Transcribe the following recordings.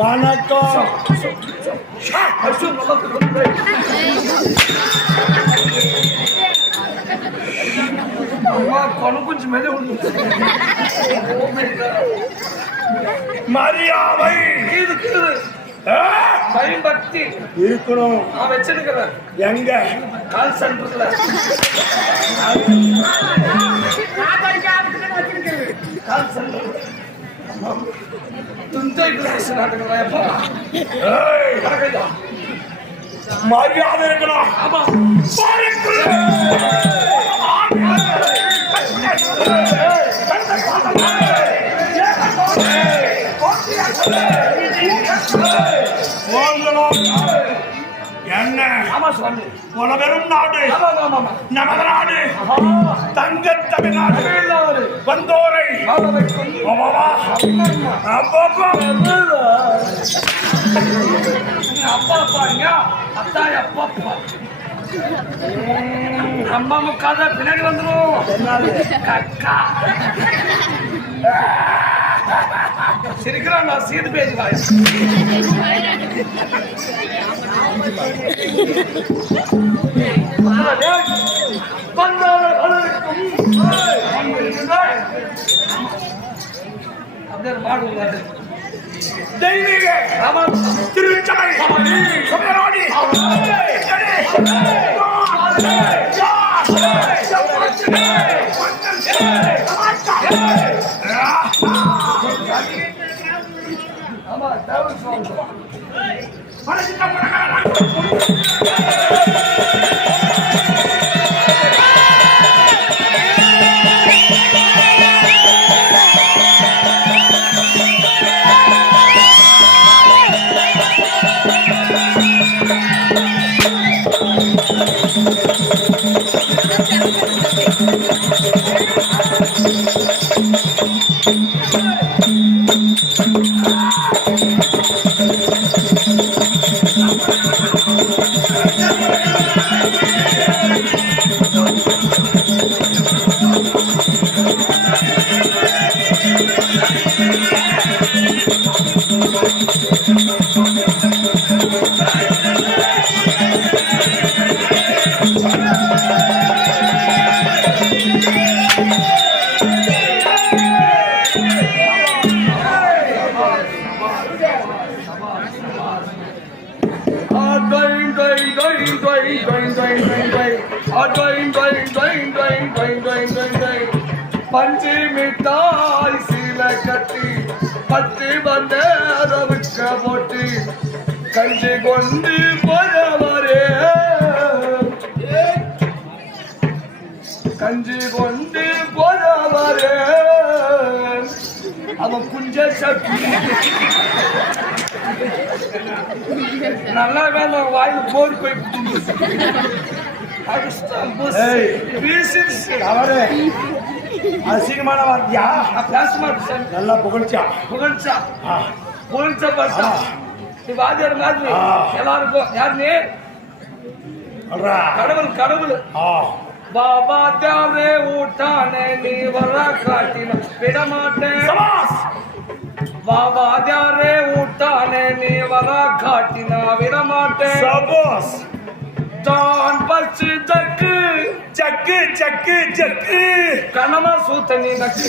வணக்கம். கொஞ்சம் மரியாதை பயன்படுத்தி இருக்கணும். நான் வச்சிருக்கிறேன். எங்க கால் சென்டர்ல கால் சென்டர் மரியாதை இருக்கணும். என்ன உலகரும் நாடு நமது நாடு தங்க தமிழ்நாடு வந்தோரை அம்மா முக்காத பின்னாடி வந்துடும். சிரிக்கிறான். நான் சீது பேசுகிறேன். தெய்வீக திருச்சபை சுமராணி பஞ்சு மிட்டாய் சீல கட்டி பத்து வந்தவிக்க போட்டு கஞ்சி கொண்டு போறவரே கஞ்சி கொண்டு போறவரே அவன் குஞ்ச சக்தி நல்லா வேணும். வாயில் போர் போய் அசிங்கமான வார்த்தையா? பேச மாட்டேன். நல்லா புகழ்ச்சா புகழ்ச்சா புகழ்ச்சா பார்த்தா நீ வாத்தியார் மாதிரி எல்லாருக்கும். யார் நீ? கடவுள் கடவுள். பாபா தேவரே ஊட்டானே நீ வர காட்டின விட மாட்டேன். பாபா தேவரே ஊட்டானே நீ வர காட்டினா விட மாட்டேன். தான் பச்சு ஜக்கு ஜக்கு ஜக்கு ஜக்கு கனமா சூத்த நீ நக்கு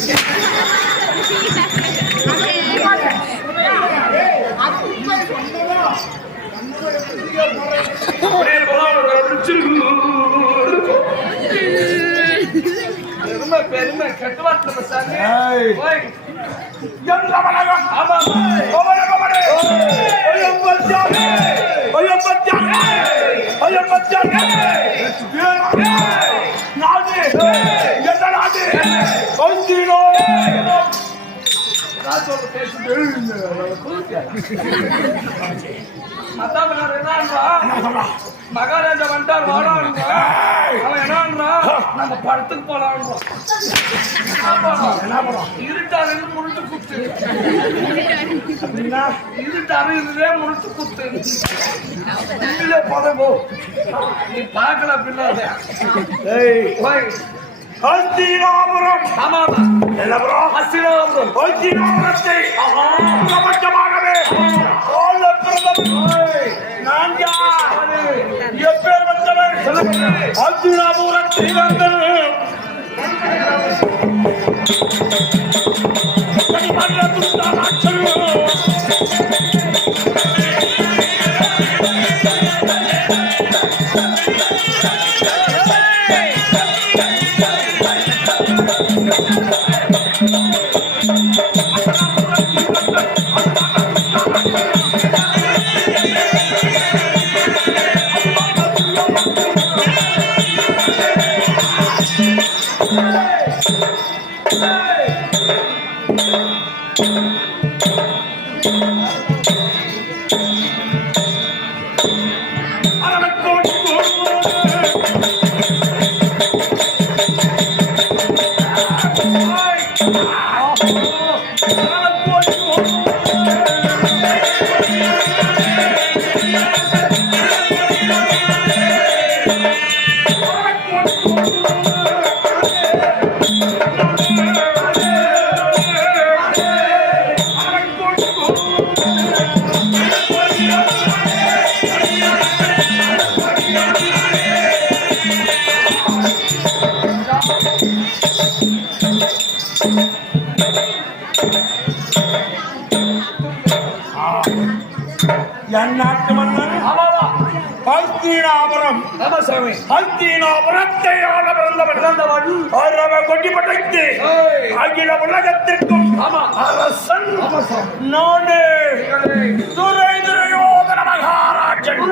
பெருமை பெருமை கெட்டு வார்த்தை சாமி மகாராஜா வந்துட்டார் வாடான்றா அவன் என்னன்றா நம்ம படத்துக்கு போலான்றா இருட்டாரு முழுத்து குத்து இருட்டாரு இதுவே முழுத்து குத்து போதோ நீ பார்க்கல பின்னால ஹஸ்தினாபுரம் ஆமாமா எல்லாபுரம் ஹஸ்தினாபுரம் ஹஸ்தினாபுரத்தை பிரபஞ்சமாகவே நான் எப்பேர் வந்தவர் ஹஸ்தினாபுரத்தை வந்தவர் நாட்டு மன்னன் ஹஸ்தினாபுரம் ஹஸ்தினாபுரத்தை ஆள பிறந்தவன் கொட்டி படைத்து அகில உலகத்திற்கும் அரசன் நானே துரை துரையோதன மகாராஜன்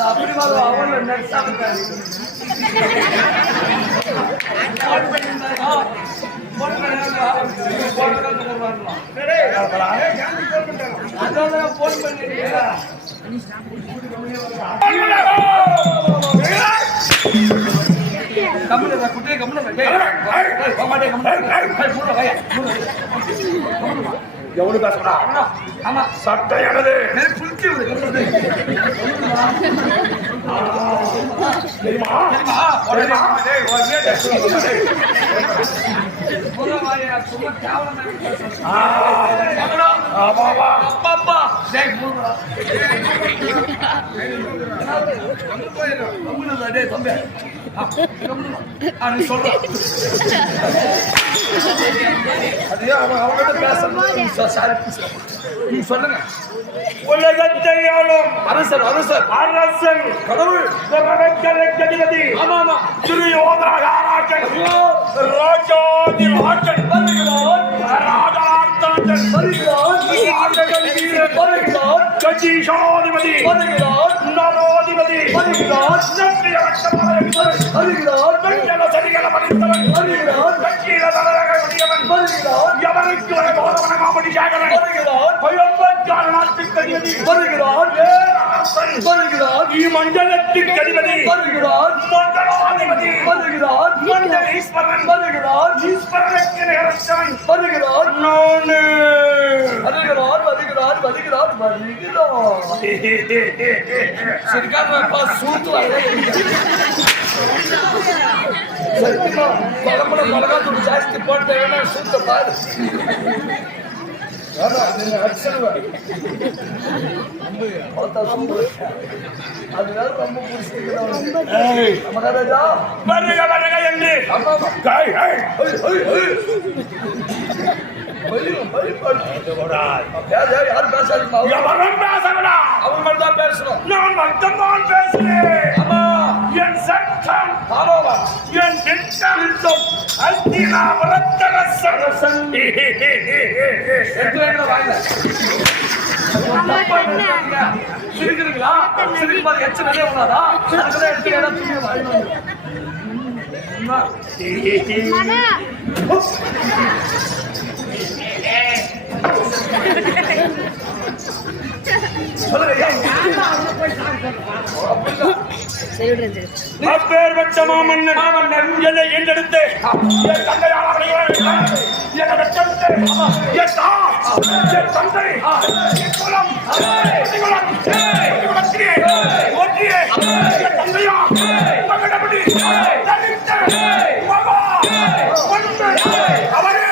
அப்படி அவன் அதான் போன் பண்ணிருக்கீங்களா கம்முனு குட்டே கம்முனு எவ்வளவு பேசா ஆமா சட்டை எனது புளிச்சு சொல்லுங்க உலகத்தையாலும் அரசர் அரசர் அரசன் கடவுள் ஆமா ஆமா துரியோதன மகாராஜன் ராஜாதி ராஜன் வருகிறான், ராஜாந்தன் வருகிறான், ஆண்டகன் வீரன் வருகிறான், கஜீஷாதிபதி வருகிறான், நரோதிபதி வருகிறான், நன்றி அடக்கமாறன் வருகிறான், வெஞ்சல சரிகள மனிதவன் வருகிறான், கட்சியில தலைவக முடியவன் வருகிறான், எவனுக்கு வர போதவன மாமணி ஜாகரன் வருகிறான், பயம்பற்கார நாட்டுக்கு அதிபதி வருகிறான், வருகிறான், மண்டலத்துக்கு அதிபதி வருகிறான், மண்டலாதிபதி வருகிறான், மண்டலீஸ்வரன் வருகிறான், ஈஸ்வரனுக்கு நேரத்தவன் வருகிறான், நானே வருகிறான், வருகிறான், வருகிறான், வருகிறான். சரிக்காரப்பா சூத்து சத்தியமா பழம்புல மிளகாத்தூள் ஜாஸ்தி போட்டேன்னா சூத்த பாரு. அதனால ரொம்ப பிடிச்சிருக்கா என்று யாரும் பேசாதீங்க, அவங்க மட்டும் தான் பேசணும். நான் மட்டும்தான் பேசுறேன். ஆமா, என் சட்டம் என் திட்டம் சிரிக்கிறீங்களா? சிரிக்கும் எச்ச நிறைய உள்ளாரா? எடுத்து அப்பேற்பட்ட மாமன்னன் என்னை என்றெடுத்து என் தந்தையார் என் தந்தை குலம் அவரே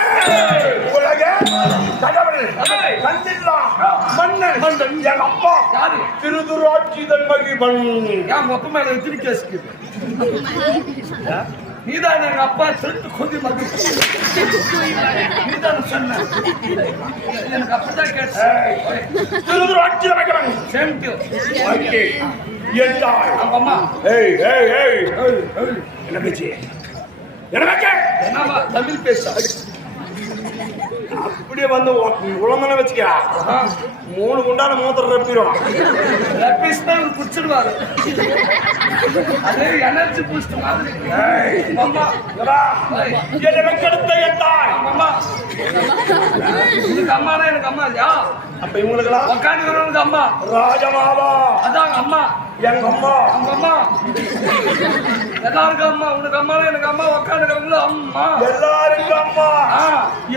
உலக கடவுள் கண்டில்லா மன்னன் என் அப்பா திருதுராட்சிதன் மகிமன். என் அப்பா மேல திருப்பி கேசுக்குது. நீதான் எங்க அப்பா திருட்டு கொதி மகி நீதான் சொன்ன. எனக்கு அப்படிதான் கேட்டேன். திருதுராட்சிதன் மகிமன் சேமிட்டு என் தாய் அம்மா. என்ன பேச்சு? என்னமா தமிழ் பேச அப்படியே வந்து உழந்தன வச்சுக்க 3 குண்டான மூத்தர் ரப்பிடும். ரப்பிஸ்னா குடிச்சிடுவாரு. அதே எனர்ஜி பூஸ்ட் மாதிரி. அம்மா என்ன வெக்கெடுத்த என் தாய் அம்மா. இதுக்கு அம்மானா எனக்கு அம்மா இல்லையா? அப்ப இவங்களுக்கெல்லாம் உட்காந்து அம்மா ராஜமாவா? அதான் அம்மா எங்க அம்மா. அவங்க அம்மா எல்லாருக்கும் அம்மா. உனக்கு அம்மா எனக்கு அம்மா. உட்காந்துக்கிறவங்களும் அம்மா. எல்லாருக்கும் அம்மா.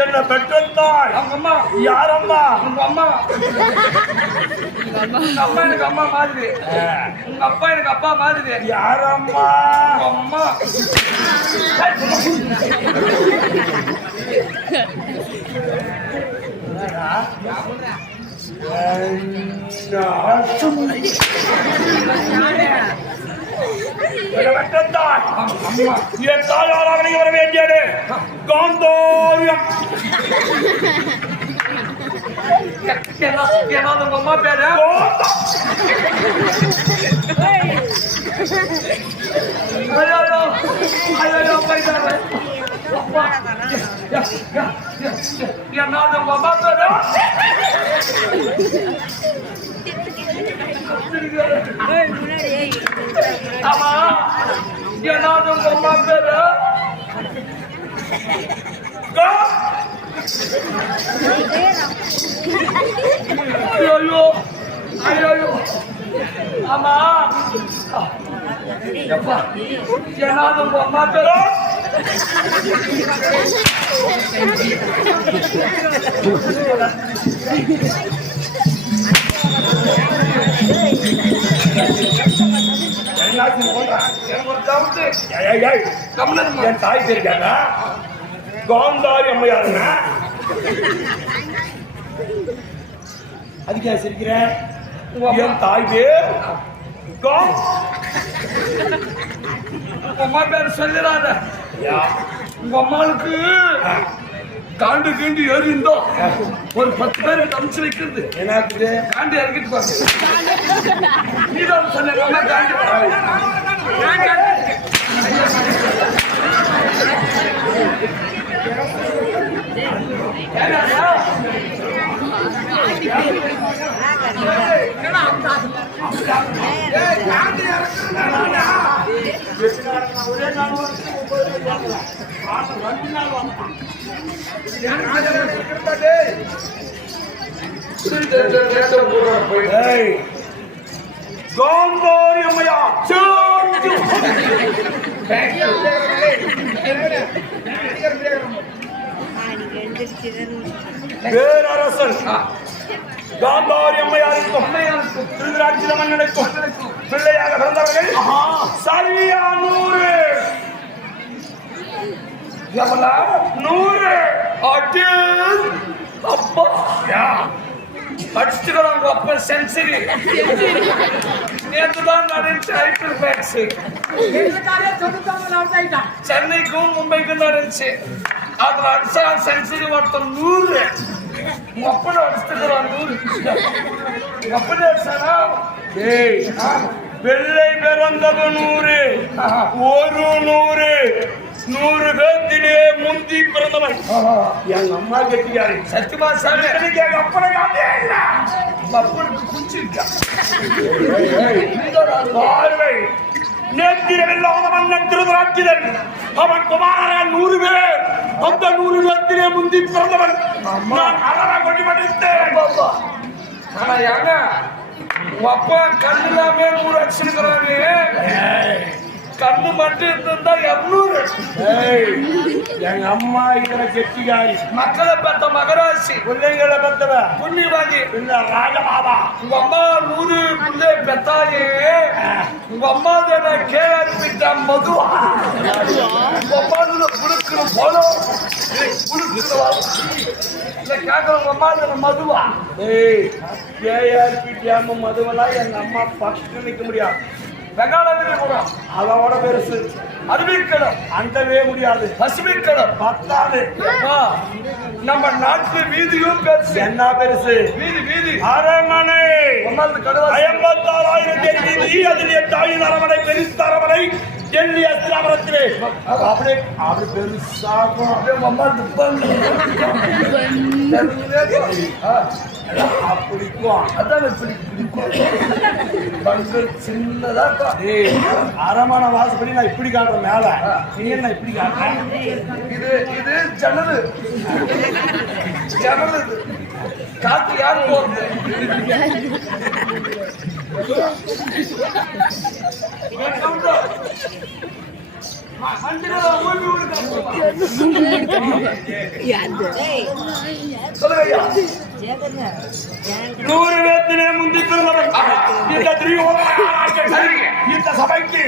என்ன பெற்றத்தாய் அவங்க அம்மா. யார் அம்மா? உங்க அம்மா. உங்க அம்மா எனக்கு அம்மா மாதிரி. உங்க அப்பா எனக்கு அப்பா மாதிரி. யார் அம்மா? அம்மா. என் தாயாராக வர வேண்டியது காந்தோரியம். உங்க அம்மா பேரு என்னது உங்க அம்மா பேரு? ஆமா, என்னது உங்க அம்மா பேரு? ஐயோ ஐயோ. ஆமா, என்னது உங்க அம்மா பேரு? என் தாய் தெரியாத காந்தாரி அம்மையாருன்னா அதுக்கே சிரிக்கிறேன். என் தாய் பேர் அம்மா பேர் சொல்லிடாத. உங்க அம்மாவுக்கு காண்டு கீண்டு ஏறி இருந்தோம். ஒரு 10 பேருக்கு அமிச்சு வைக்கிறது. எனக்கு காண்டு இறக்கிட்டு பாரு. நீதான் சொன்ன காண்டு காந்தாரி அம்மையா பேரரசன் காந்தாரி அம்மையாருக்கும் திருவிழாட்சி மன்னனுக்கும் பிள்ளையாக பிறந்தவர்கள் சரியா 100 அப்பா அடிச்சுக்கிறாங்க அப்ப சென்சரி நேற்று தான் நடந்துச்சு ஐபிஎல் மேட்ச் சென்னைக்கும் மும்பைக்கும் நடந்துச்சு அதுல அடிச்சா சென்சரி ஒருத்தர் 100 அப்படி அடிச்சுக்கிறான் 100 அப்படி அடிச்சானா வெள்ளை பிறந்தது 100 பேத்திலே முந்தி பிறந்தவன் எங்க அம்மா கெட்டியாரு சத்தியமா சாமி எங்க அப்பனை காட்டே இல்ல அப்பனுக்கு குச்சிருக்கா பார்வை நேத்திரவில்லாத மன்னன் திருதராட்சிதன் அவன் குமாரன் 100 பேர் அந்த 100 பேத்திலே முந்தி பிறந்தவன் நான் அறவ கொடி படித்தேன் ஆனா ஏங்க உங்க அப்பா கண்ணு இல்லாம 100 அடிச்சிருக்கிறாரு கண்ணு மட்டும் இருந்தா 200 எங்க அம்மா இதுல கெட்டிகாரி மக்களை பெத்த மகராசி பிள்ளைகளை பெத்தவ புண்ணியவாதி ராஜபாபா உங்க அம்மா 100 பிள்ளை பெத்தாயே உங்க அம்மா கேட்ட மதுவா உங்க அம்மா புடுக்கிற போலும் இல்ல கேட்கற உங்க அம்மா மதுவா கேஆர்பி டேம் மதுவெல்லாம் எங்க அம்மா பக்கம் நிக்க முடியாது வெங்காள கூட அதோட பெருசு அறிவிக்கணும் அந்தவே முடியாது பசுமிக்கணும் பத்தாது நம்ம நாட்டு வீதியும் பெருசு என்ன பெருசு வீதி அரண்மனை 56,000 வீதி அதில் 8,000 அரண்மனை பெருசு அரண்மனை டெல்லி அஸ்திராபுரத்திலே அப்படி பெருசாகும் பிடிக்கும் அதான் பிடிக்கும் சின்னதா அரமான வாசப்படி நான் இப்படி காட்டுறேன் மேல நீ என்ன இப்படி காட்டுறேன் இது ஜன்னல் இது காத்து யாரு போறது சொல்லுங்க 100 பேத்திலே முந்தி பிறந்தவன் இந்த இந்த சபைக்கு